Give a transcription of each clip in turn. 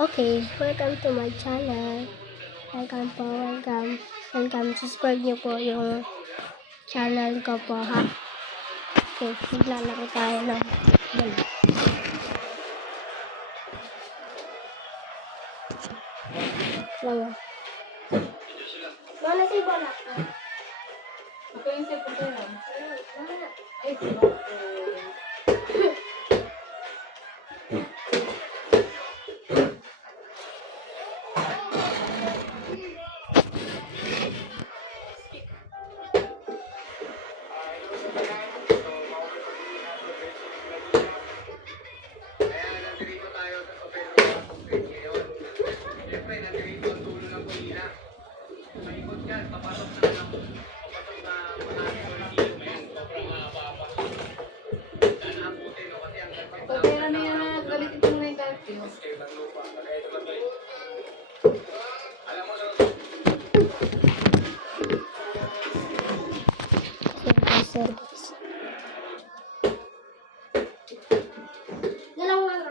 Okay, welcome to my channel. Welcome po, welcome. Welcome, subscribe niyo po yung channel ko po, ha? Okay, maglalaro tayo ng bola. Lalo. Mana si bola? Ako yung second ko yun. Mana? Ay, pagkaya na yan na galit ito na yung kalpyo. Service. Dalawa na.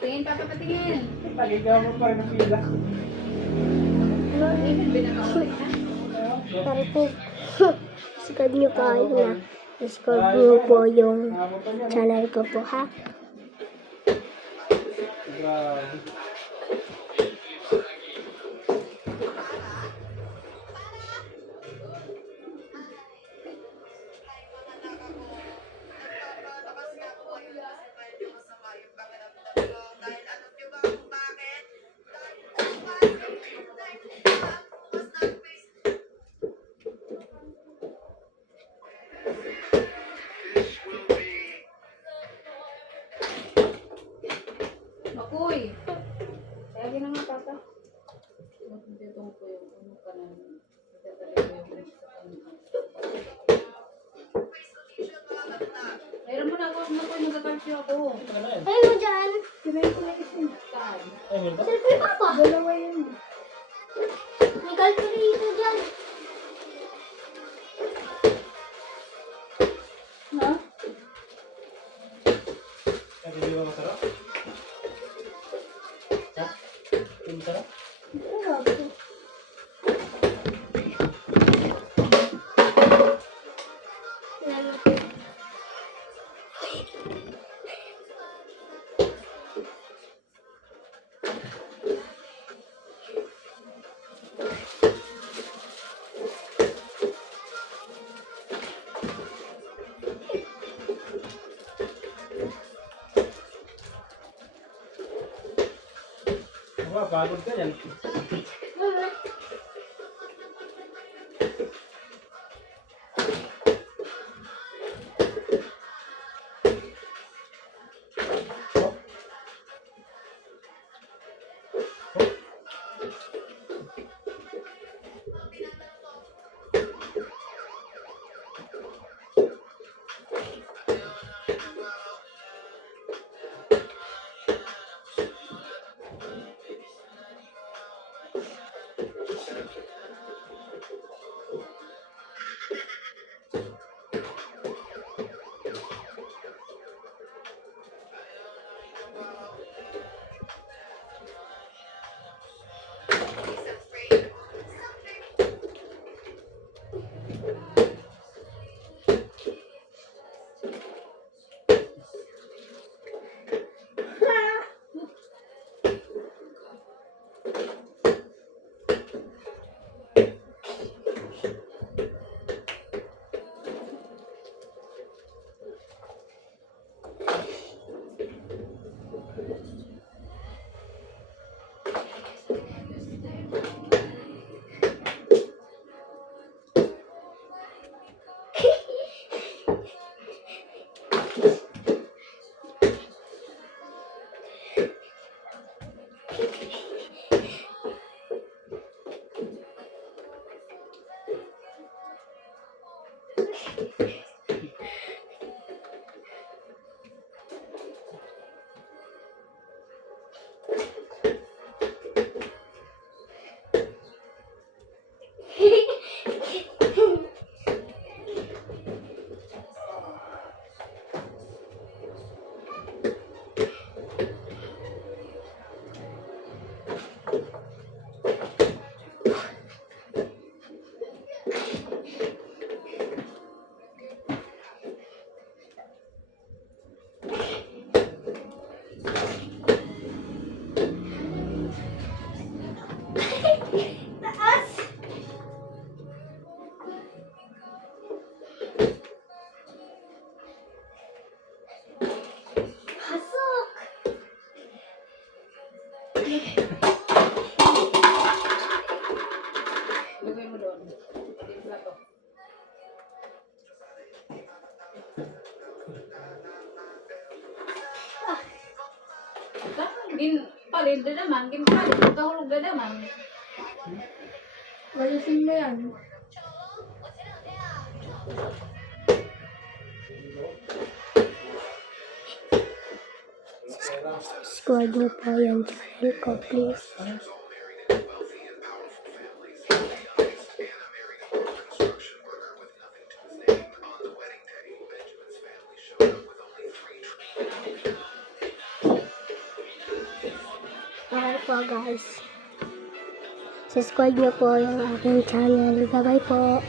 Patingin, papatingin. Pagigaw mo pa rin ang pila. Even binakawin, ha? Pero po, subscribe niyo po na. Subscribe niyo po yung channel ko po, ha? Grabe. Makoy! Lagi na nga, papa. Dito ko yung ano ka na. Itatali ko yung sa kanila. Mayroon mo na ako, Makoy, nagkakalpyo ako. Ay mo dyan. Kinayin ko na kasi. Saan? Ay, meron ba? Selfie papa. Dalawa yun. May calculator dyan. Ha? Ay, hindi ba masarap? Ha? Hindi masarap? Pagod ka yan. Pasok! Lagay mo doon. Yung plato. Gin palit na naman, gin palit, magkahulog na naman. Walisin mo yan. Subscribe niyo po yung channel ko, please. Bye po guys. Subscribe niyo po yung aking channel. Bye-bye po.